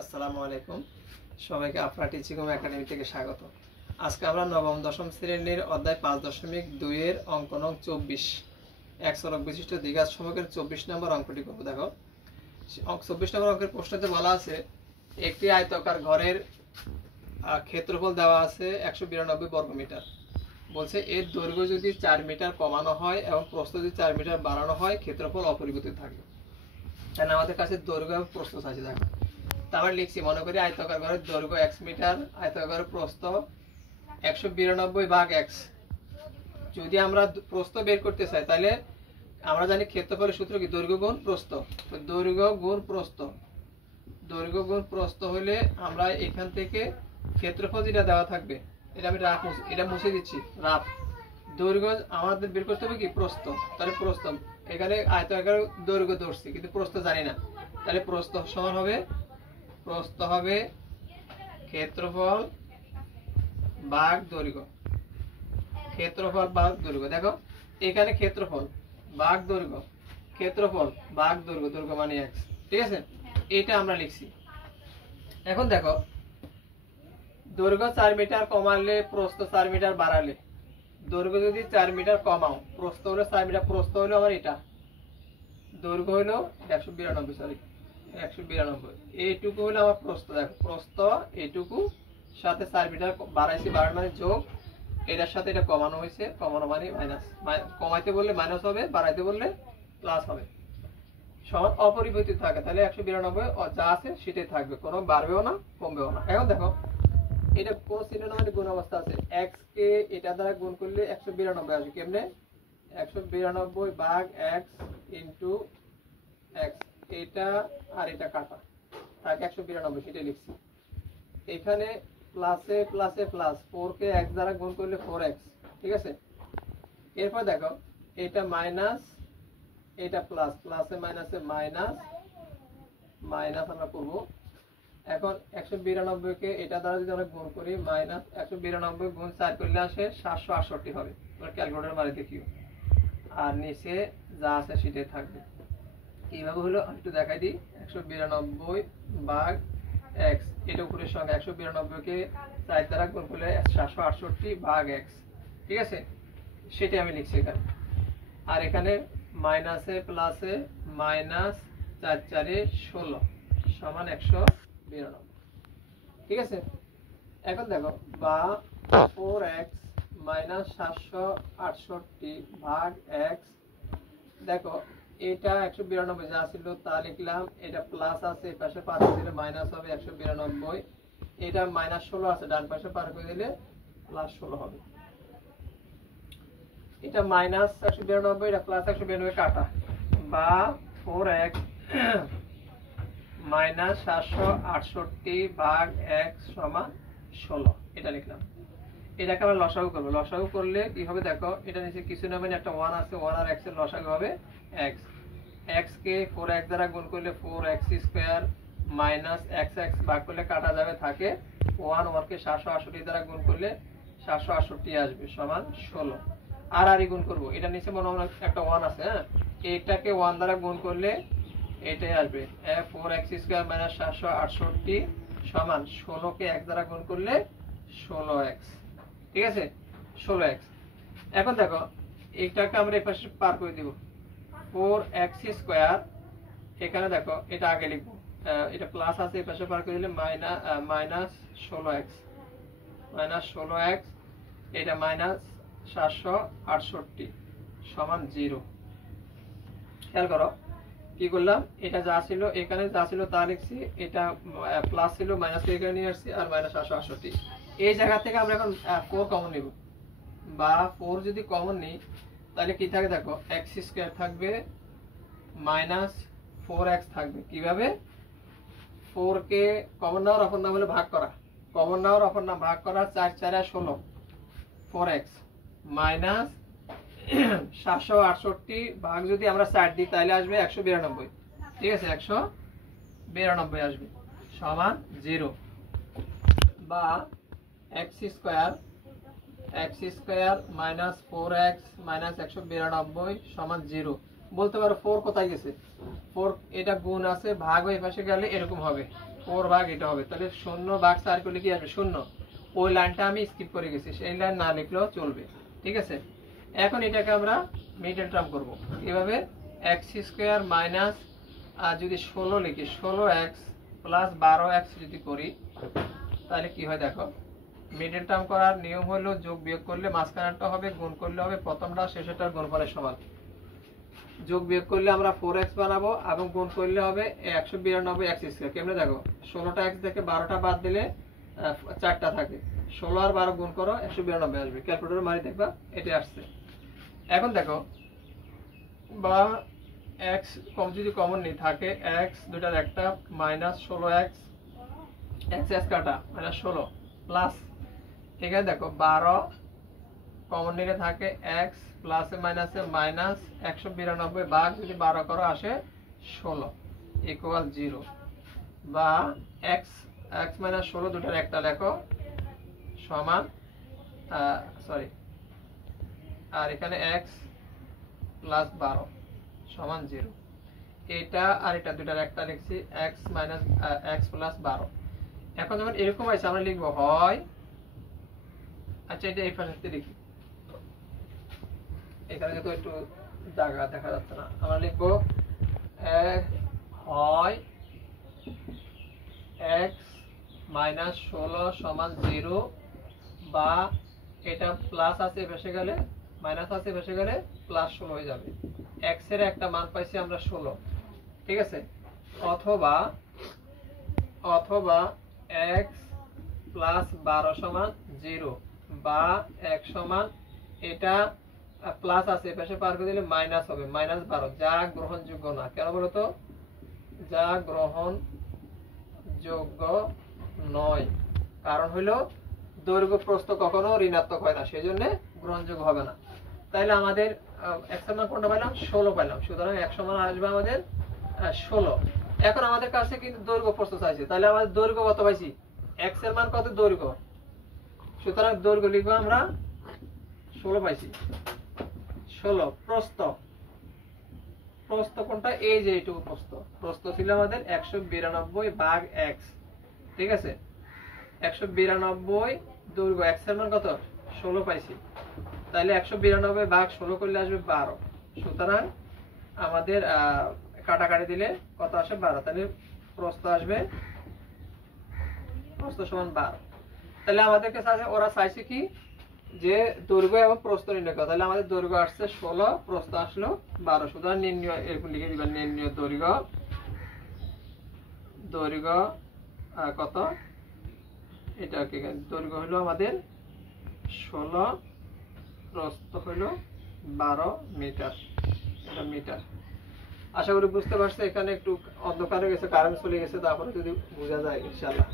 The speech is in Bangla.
আসসালামু আলাইকুম, সবাইকে আফরা টিচিং হোম একাডেমি থেকে স্বাগত। আজকে আমরা নবম দশম শ্রেণীর অধ্যায় 5.2 এর অঙ্ক নং 24 এক সরক বিশিষ্ট দ্বিঘাত সমকের 24 নম্বর অঙ্কটি করব। দেখো 24 নম্বর অঙ্কের প্রশ্নতে বলা আছে একটি আয়তাকার ঘরের ক্ষেত্রফল দেওয়া আছে 192 বর্গমিটার। বলছে এর দৈর্ঘ্য যদি 4 মিটার কমানো হয় এবং প্রস্থ যদি 4 মিটার বাড়ানো হয় ক্ষেত্রফল অপরিবর্তিত থাকবে। তাহলে আমাদের কাছে দৈর্ঘ্য এবং প্রস্থ আছে। দেখো আমরা লিখছি, মনে করি আয়তাকার ঘরের দৈর্ঘ্য x মিটার, আয়তাকার ঘরের প্রস্থ 192 ভাগ x। যদি আমরা প্রস্থ বের করতে চাই তাহলে আমরা জানি ক্ষেত্রফলের সূত্র কি, দৈর্ঘ্য গুণ প্রস্থ। দৈর্ঘ্য গুণ প্রস্থ, দৈর্ঘ্য গুণ প্রস্থ হলে আমরা এখান থেকে ক্ষেত্রফল যেটা দেওয়া থাকবে এটা আমি এটা মুছে দিচ্ছি রাফ। দৈর্ঘ্য আমাদের বের করতে হবে কি, প্রস্থ। তাহলে প্রস্থ এখানে আয়তাকার দৈর্ঘ্য ধরছি কিন্তু প্রস্থ জানি না, তাহলে প্রস্থ সমান হবে, প্রস্থ হবে ক্ষেত্রফল ভাগ দৈর্ঘ্য। ক্ষেত্রফল ভাগ দৈর্ঘ্য, দেখো এখানে ক্ষেত্রফল ভাগ দৈর্ঘ্য, ক্ষেত্রফল ভাগ দৈর্ঘ্য, দৈর্ঘ্য মানে x, ঠিক আছে। এটা আমরা লিখছি। এখন দেখো দৈর্ঘ্য 4 মিটার কমালে প্রস্থ 4 মিটার বাড়ালে, দৈর্ঘ্য যদি 4 মিটার কমাও প্রস্থ হলো 4 মিটার, প্রস্থ হলো আমার এটা, দৈর্ঘ্য হলো 192, সরি 192, এইটুকু হলো আমার প্রস্থ। দেখো প্রস্থ এইটুকু সাথে 4 মিটার বাড়াইছি, বাড়ানো মানে যোগ, এটার সাথে এটা কমানো হয়েছে, কমানো মানে মাইনাস, কমাইতে বললে মাইনাস হবে, বাড়াইতে বললে প্লাস হবে, সমান অপরিবর্তিত থাকে। তাহলে 192 যা আছে সেটাই থাকবে, কোনো বাড়বেও না কমবেও না। এখন দেখো এটা কোন চিহ্ন না মানে গুণ অবস্থা আছে, x কে এটা দ্বারা গুণ করলে 192 আসবে। কেমনে? 192 ভাগ x ইন্টু x, এটা আর এটা কাটা থাকে 192, সেটা লিখছি। এখানে প্লাসে প্লাসে প্লাস, 4 কে x দ্বারা গুণ করলে 4x, ঠিক আছে। এরপর দেখো এটা মাইনাস, এটা প্লাস, প্লাসে মাইনাসে মাইনাস, মাইনাস আমরা করব। এখন 192 কে এটা দ্বারা যদি আমরা গুণ করি, মাইনাস 192 গুণ 4 করলে আসে 768 হবে। তোমরা ক্যালকুলেটর মারি দেখিও, আর নিচে যা আছে সেটাই থাকবে। কিভাবে হলো একটু দেখাই দিই। 192 ভাগ x, এটা উপরের সঙ্গে 192 কে 4 দ্বারা গুণ করলে 768 ভাগ x, ঠিক আছে, সেটাই আমি লিখছি এখানে। আর এখানে মাইনাসে প্লাসে মাইনাস 4 4 16 সমান 192, ঠিক আছে। এখন দেখো বা 4x মাইনাস 768 ভাগ x, দেখো এটা 192 যা ছিল তা লিখলাম, এটা প্লাস আছে পাশে পার করে দিলে মাইনাস হবে 192, এটা মাইনাস 16 আছে ডান পাশে পার করে দিলে প্লাস 16 হবে। এটা মাইনাস 192, এটা প্লাস 192 কাটা, বা 4x মাইনাস 768 ভাগ x সমান 16, এটা লিখলাম। এটাকে আমরা লসাগু করবো। লসাগু করলে কি হবে দেখো, এটা নিচে কিছু না মানে একটা 1 আছে, 1 আর x এর লসাগু হবে x। x কে 4x দ্বারা গুণ করলে 4x স্কয়ার মাইনাস x ভাগ করলে কাটা যাবে, থাকে 1, 1 কে 768 দ্বারা গুণ করলে 768 আসবে সমান 16। আর গুণ করব, এটা নিচে মনে হয় একটা 1 আছে, হ্যাঁ, এটাকে 1 দ্বারা গুণ করলে এটাই আসবে 4x স্কয়ার মাইনাস 768 সমান 16 কে 1 দ্বারা গুণ করলে 16x, ঠিক আছে, 16x। এখন দেখো এইটাকে আমরা এই পাশে পার করে দিব, 4x স্কয়ার, এখানে দেখো এটা আগে লিখবো, এটা প্লাস আছে এই পাশে পার করে দিলে মাইনাস 16x, মাইনাস 16x, এটা মাইনাস 768 সমান 0। খেয়াল করো কি করলাম, এটা যা ছিল এখানে যা ছিল তা লিখছি, এটা প্লাস ছিল মাইনাস এখানে নিয়ে আসছি, আর মাইনাস 768। এই জায়গা থেকে আমরা এখন 4 কমন নিব, বা 4 যদি কমন নিই তাহলে কি থাকে দেখো, x স্কয়ার থাকবে মাইনাস 4x থাকবে। কিভাবে? 4 কে কমন নেওয়ার অপর নাম হলো ভাগ করা, কমন নেওয়ার অপর নাম ভাগ করা, 4 4 16, 4x মাইনাস 768 ভাগ যদি আমরা 4 দিই তাহলে আসবে 192, ঠিক আছে, 192 আসবে সমান 0। বা x square minus 4x minus 192 সমান 0। বলতে পারো 4 কোথায় গেছে, 4 এটা গুণ আছে, ভাগ হয়ে পাশে গেলে এরকম হবে 4 ভাগ এটা হবে, তাহলে 0 ভাগ 4 করলে কি আসবে 0। ওই লাইনটা আমি স্কিপ করে গেছি, সেই লাইন না লিখলেও চলবে, ঠিক আছে। এখন এটাকে আমরা মিডল টার্ম করব কিভাবে, এক্স স্কোয়ার মাইনাস যদি 16 লিখি 16x প্লাস 12x যদি করি তাহলে কি হয় দেখো, মিডল টার্ম করার নিয়ম হলো যোগ বিয়োগ করলে মাঝখানেরটা হবে, গুণ করলে হবে প্রথমটা শেষেরটার গুণফলের সমান। যোগ বিয়োগ করলে আমরা 4x বানাবো এবং গুণ করলে হবে 192x স্কয়ার। কেমনে দেখো, 16টা x থেকে 12টা বাদ দিলে 4টা থাকে, 16 আর 12 গুণ করো 192 আসবে। ক্যালকুলেটর মারি দেখবা এটা আসছে। এখন দেখো বা x কম যদি কমন নেই থাকে, x দুটার একটা মাইনাস 16x x কাটা মাইনাস 16 প্লাস এখানে দেখো 12 কমন নিলে থাকে x প্লাসে মাইনাসে মাইনাস 192 ভাগ যদি 12 করো আসে 16 ইকুয়াল 0, বা x মাইনাস 16 দুটার একটা লেখো সমান সরি, আর এখানে x প্লাস 12 সমান 0। এটা আর এটা দুটার একটা লিখছি x মাইনাস x প্লাস 12। এখন যখন এরকম আছে আমরা লিখবো হয়, আচ্ছা এটা এই পাশে লিখি, এখানে কিন্তু একটু জায়গা দেখা যাচ্ছে না, আমরা লিখবো হয় x মাইনাস 16 সমান 0, বা এটা প্লাস আছে ভেসে গেলে মাইনাস আছে ভেসে গেলে প্লাস 16 হয়ে যাবে। x এর একটা মান পাইছি আমরা 16, ঠিক আছে। অথবা x প্লাস 12 সমান 0, বা x সমান এটা প্লাস আছে পাশে পার করে দিলে মাইনাস হবে মাইনাস 12, যা গ্রহণযোগ্য না। কেন বলতো, যা গ্রহণযোগ্য নয়, কারণ হইলো দৈর্ঘ্য প্রস্থ কখনো ঋণাত্মক হয় না, সেই জন্য গ্রহণযোগ্য হবে না। তাইলে আমাদের x এর মান কোনটা পাইলাম, 16 পাইলাম, সুতরাং x সমান আসবে আমাদের 16। এখন আমাদের কাছে কিন্তু দৈর্ঘ্য প্রস্থ চাইছে, তাহলে আমাদের দৈর্ঘ্য কত পাইছি, x এর মান কত দৈর্ঘ্য, সুতরাং দৈর্ঘ্য লিখবো আমরা 16 পাইছি। 16 প্রস্থ কোনটা, এই যে এইটুকু প্রস্থ ছিল আমাদের 192 ভাগ x, ঠিক আছে। 192 দৈর্ঘ্য, x এর মান কত 16 পাইছি, তাহলে 192 ভাগ 16 করলে আসবে 12, সুতরাং আমাদের কাটাকাটি দিলে কত আসে 12, তাহলে প্রস্থ আসবে প্রস্থ সমান 12। তাহলে আমাদের কাছে আছে ওরা চাইছে কি যে দৈর্ঘ্য এবং প্রস্থ নির্ণয় করা, তাহলে আমাদের দৈর্ঘ্য আসছে 16, প্রস্থ আসলো 12, সুতরাং নির্ণয় এরকম লিখে দিবেন, নির্ণয় দৈর্ঘ্য কত, এটা কি দৈর্ঘ্য হলো আমাদের 16, প্রস্থ হলো 12 মিটার, এটা মিটার। আশা করি বুঝতে পারছো। এখানে একটু অন্ধকার হয়ে গেছে, কারেন্ট চলে গেছে, তারপরে যদি বোঝা যায় ইনশাআল্লাহ।